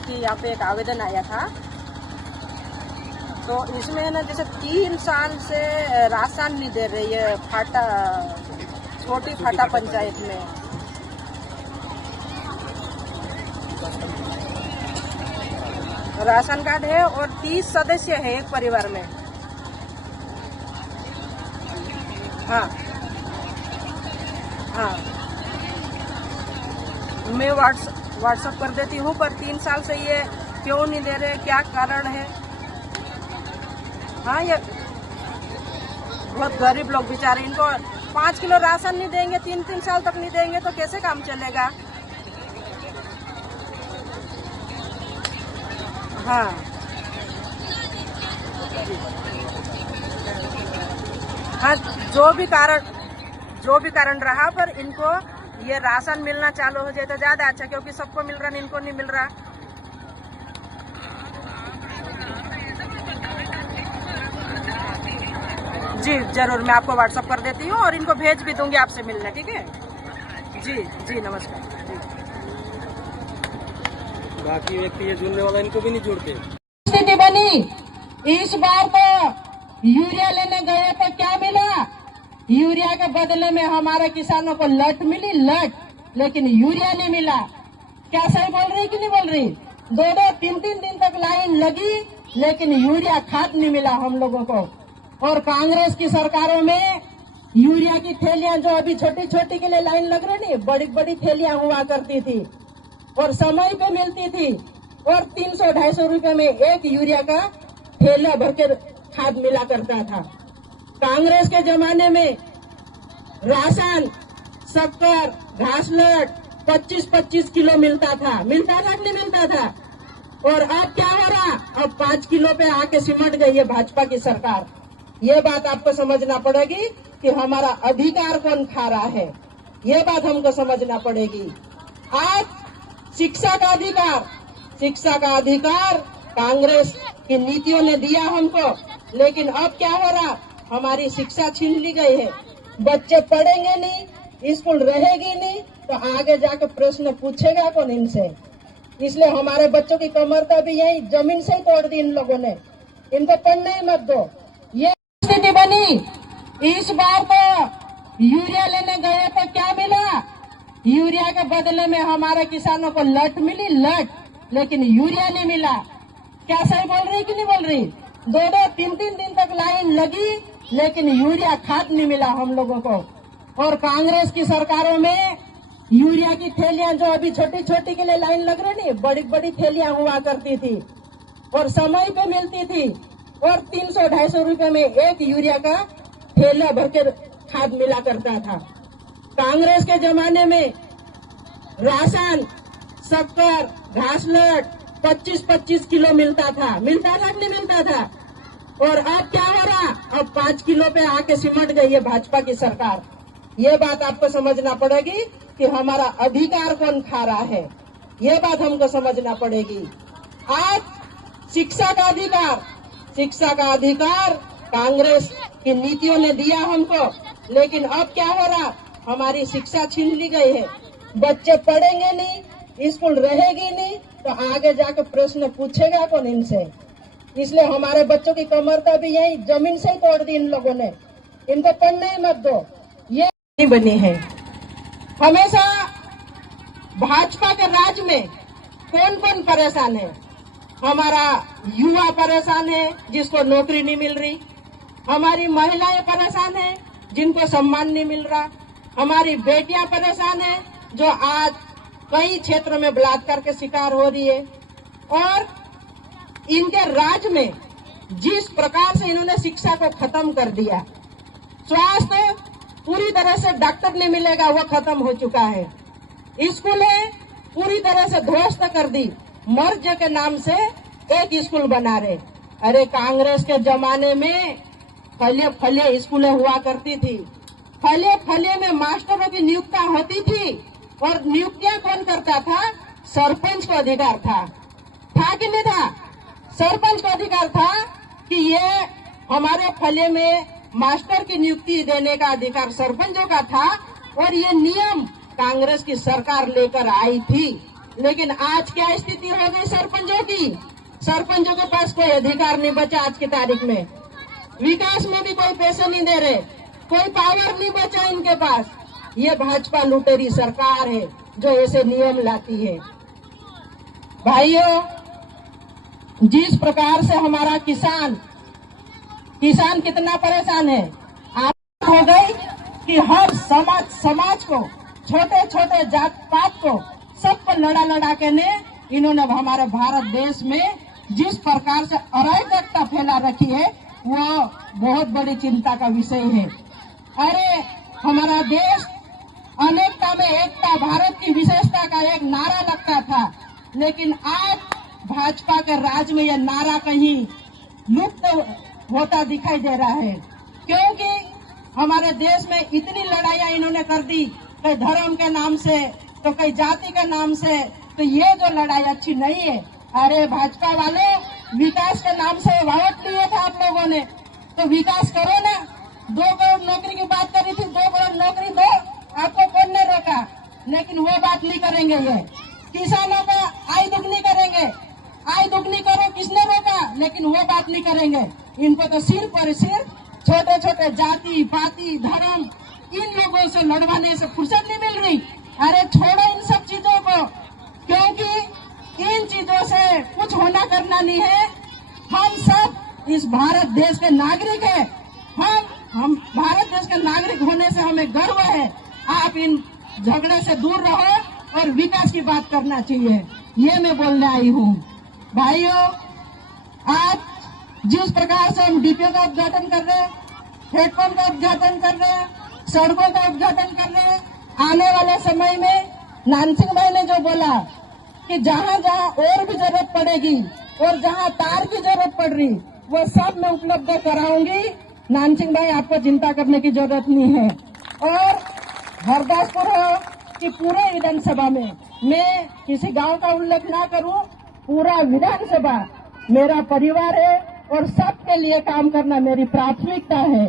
हुई थी, यहाँ पे एक आवेदन आया था। तो इसमें ना जैसे 3 साल से राशन नहीं दे रही है फाटा, छोटी फाटा पंचायत में। राशन कार्ड है और 30 सदस्य है एक परिवार में। हाँ हाँ, मैं व्हाट्सअप कर देती हूँ, पर 3 साल से ये क्यों नहीं दे रहे, क्या कारण है? हाँ, ये बहुत गरीब लोग बेचारे, इनको 5 किलो राशन नहीं देंगे, 3 साल तक नहीं देंगे तो कैसे काम चलेगा? हाँ, हाँ, जो भी कारण रहा, पर इनको ये राशन मिलना चालू हो जाए तो ज्यादा अच्छा, क्योंकि सबको मिल रहा, इनको नहीं मिल रहा। जी जरूर, मैं आपको व्हाट्सअप कर देती हूँ और इनको भेज भी दूंगी आपसे मिलने, ठीक है? जी जी, नमस्कार जी। बाकी व्यक्ति ये जुड़ने वाला इनको भी नहीं जुड़ते। स्थिति बनी इस बार तो यूरिया लेने गए तो क्या मिला? यूरिया के बदले में हमारे किसानों को लट मिली, लट, लेकिन यूरिया नहीं मिला। क्या सही बोल रही कि नहीं बोल रही? 2-2, 3-3 दिन तक लाइन लगी, लेकिन यूरिया खाद नहीं मिला हम लोगों को। और कांग्रेस की सरकारों में यूरिया की थैलियां, जो अभी छोटी छोटी के लिए लाइन लग रही नहीं, बड़ी बड़ी थैलियां हुआ करती थी और समय पे मिलती थी, और 300-250 रुपए में एक यूरिया का थैला भर के खाद मिला करता था। कांग्रेस के जमाने में राशन, शक्कर, घासलट 25-25 किलो मिलता था कि नहीं मिलता था? और अब क्या हो रहा? अब 5 किलो पे आके सिमट गई है भाजपा की सरकार। ये बात आपको समझना पड़ेगी कि हमारा अधिकार कौन खा रहा है, ये बात हमको समझना पड़ेगी। आज शिक्षा का अधिकार कांग्रेस की नीतियों ने दिया हमको, लेकिन अब क्या हो रहा? हमारी शिक्षा छीन ली गई है। बच्चे पढ़ेंगे नहीं, स्कूल रहेगी नहीं, तो आगे जाकर प्रश्न पूछेगा कौन इनसे? इसलिए हमारे बच्चों की कमर तो भी यही जमीन से ही तोड़ दी इन लोगों ने। इनको पढ़ने ही मत दो। ये स्थिति बनी इस बार तो यूरिया लेने गए तो क्या मिला? यूरिया के बदले में हमारे किसानों को लट मिली, लट, लेकिन यूरिया नहीं मिला। क्या सही बोल रही कि नहीं बोल रही? 2-2, 3-3 दिन तक लाइन लगी, लेकिन यूरिया खाद नहीं मिला हम लोगों को। और कांग्रेस की सरकारों में यूरिया की थैलियां, जो अभी छोटी छोटी के लिए लाइन लग रही नहीं, बड़ी बड़ी थैलियां हुआ करती थी और समय पे मिलती थी, और 300-250 रुपए में एक यूरिया का थैला भर के खाद मिला करता था। कांग्रेस के जमाने में राशन, शक्कर, घासलट 25-25 किलो मिलता था कि नहीं मिलता था? और अब क्या हो रहा? अब 5 किलो पे आके सिमट गई है भाजपा की सरकार। ये बात आपको समझना पड़ेगी कि हमारा अधिकार कौन खा रहा है, ये बात हमको समझना पड़ेगी। आज शिक्षा का अधिकार कांग्रेस की नीतियों ने दिया हमको, लेकिन अब क्या हो रहा? हमारी शिक्षा छीन ली गई है। बच्चे पढ़ेंगे नहीं, स्कूल रहेगी नहीं, तो आगे जाकर प्रश्न पूछेगा कौन इनसे? इसलिए हमारे बच्चों की कमर तो भी यही जमीन से ही तोड़ दी इन लोगों ने। इनको पढ़ने ही मत दो। ये नहीं बनी है। हमेशा भाजपा के राज में कौन कौन परेशान है? हमारा युवा परेशान है, जिसको नौकरी नहीं मिल रही। हमारी महिलाएं परेशान है, जिनको सम्मान नहीं मिल रहा। हमारी बेटियां परेशान है, जो आज कई क्षेत्रों में बलात्कार के शिकार हो रही है। और इनके राज में जिस प्रकार से इन्होंने शिक्षा को खत्म कर दिया, स्वास्थ्य पूरी तरह से डॉक्टर नहीं मिलेगा, वो खत्म हो चुका है। स्कूल है पूरी तरह से ध्वस्त कर दी, मर्ज के नाम से एक स्कूल बना रहे। अरे कांग्रेस के जमाने में फले स्कूलें हुआ करती थी। फले में मास्टरों की नियुक्तियां होती थी, और नियुक्तियां कौन करता था? सरपंच को अधिकार था कि नहीं था? सरपंच को अधिकार था कि ये हमारे फले में मास्टर की नियुक्ति देने का अधिकार सरपंचों का था, और ये नियम कांग्रेस की सरकार लेकर आई थी। लेकिन आज क्या स्थिति हो गई सरपंचों की? सरपंचों के पास कोई अधिकार नहीं बचा आज की तारीख में। विकास में भी कोई पैसे नहीं दे रहे, कोई पावर नहीं बचा इनके पास। ये भाजपा लुटेरी सरकार है जो ऐसे नियम लाती है। भाइयों, जिस प्रकार से हमारा किसान कितना परेशान है, आप हो गई कि हर समाज को, छोटे छोटे जात पात को, सबको लड़ा के ने इन्होंने हमारे भारत देश में जिस प्रकार से अराजकता फैला रखी है वो बहुत बड़ी चिंता का विषय है। अरे हमारा देश अनेकता में एकता, भारत की विशेषता का एक नारा लगता था, लेकिन आज भाजपा के राज में यह नारा कहीं लुप्त होता दिखाई दे रहा है, क्योंकि हमारे देश में इतनी लड़ाइयां इन्होंने कर दी, कई धर्म के नाम से तो कई जाति के नाम से। तो ये जो लड़ाई अच्छी नहीं है। अरे भाजपा वाले, विकास के नाम से वोट लिए था आप लोगों ने, तो विकास करो ना। 2 करोड़ नौकरी की बात करी थी, 2 करोड़ नौकरी दो, आपको कौन ने रोका? लेकिन वो बात नहीं करेंगे ये। किसानों का आय दुगनी करेंगे, आय दुगनी करो, किसने रोका? लेकिन वो बात नहीं करेंगे। इनको तो सिर्फ और सिर्फ छोटे छोटे जाति पाति धर्म इन लोगों से लड़वाने से फुर्सत नहीं मिल रही। अरे छोड़ो इन सब चीजों को, क्योंकि इन चीजों से कुछ होना करना नहीं है। हम सब इस भारत देश के नागरिक हैं। हम भारत देश के नागरिक होने से हमें गर्व है। आप इन झगड़े से दूर रहो और विकास की बात करना चाहिए, ये मैं बोलने आई हूँ। भाइयों, आज जिस प्रकार से हम डीपीओ का उद्घाटन कर रहे हैं, हेडपंप का उद्घाटन कर रहे हैं, सड़कों का उद्घाटन कर रहे हैं, आने वाले समय में नानसिंह भाई ने जो बोला कि जहाँ जहाँ और भी जरूरत पड़ेगी और जहाँ तार की जरूरत पड़ रही वो सब मैं उपलब्ध कराऊंगी। नानसिंह भाई, आपको चिंता करने की जरूरत नहीं है। और हरदासपुर हो कि पूरे विधानसभा में, मैं किसी गांव का उल्लेख ना करूं, पूरा विधानसभा मेरा परिवार है और सबके लिए काम करना मेरी प्राथमिकता है।